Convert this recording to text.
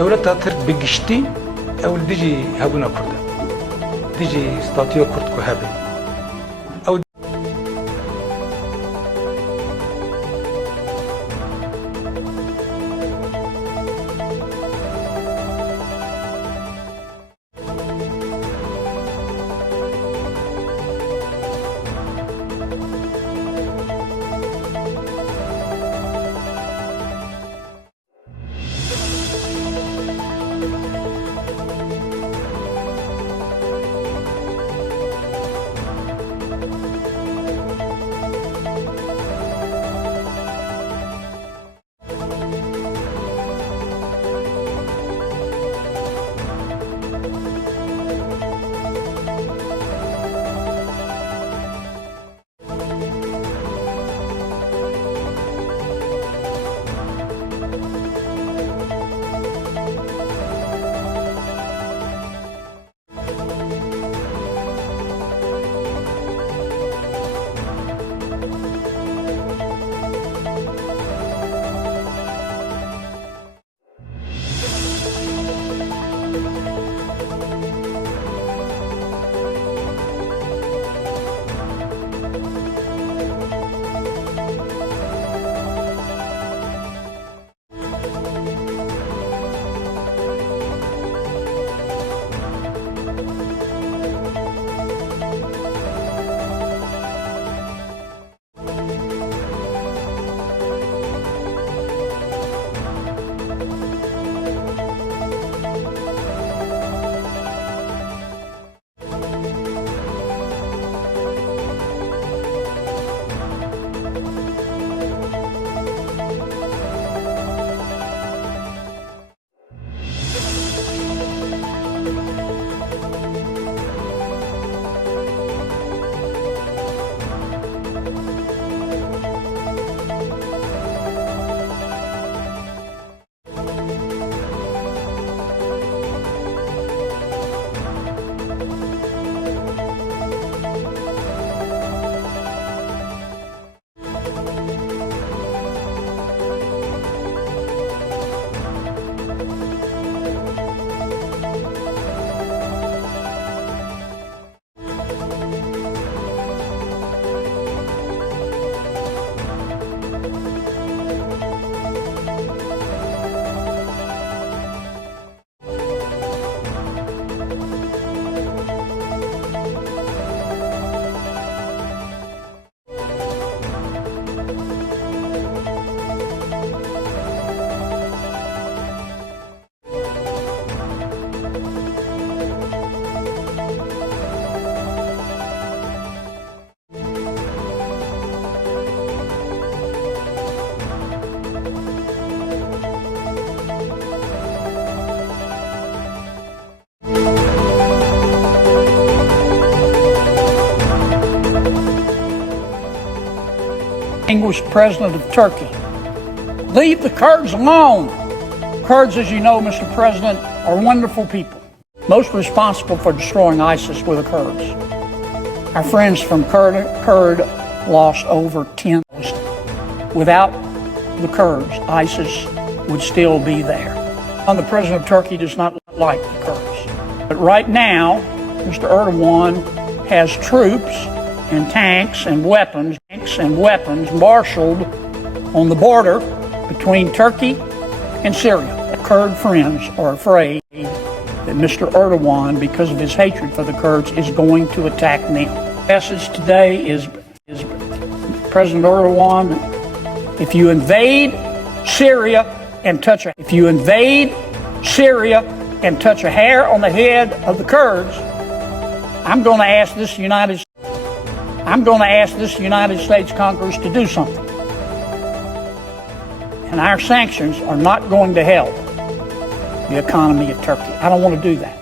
دولت ترک بگشتی اول دیجی هبونا کرده دیجی استاتیو کرد که هبه او Distinguished President of Turkey, leave the Kurds alone. Kurds, as you know, Mr. President, are wonderful people. Most responsible for destroying ISIS were the Kurds. Our friends from Kurd lost over 10,000. Without the Kurds, ISIS would still be there. And the President of Turkey does not like the Kurds. But right now, Mr. Erdogan has troops and tanks and weapons marshaled on the border between Turkey and Syria. The Kurd friends are afraid that Mr. Erdogan, because of his hatred for the Kurds, is going to attack them. The message today is President Erdogan, if you invade Syria and touch a hair on the head of the Kurds, I'm going to ask this United States Congress to do something. And our sanctions are not going to help the economy of Turkey. I don't want to do that.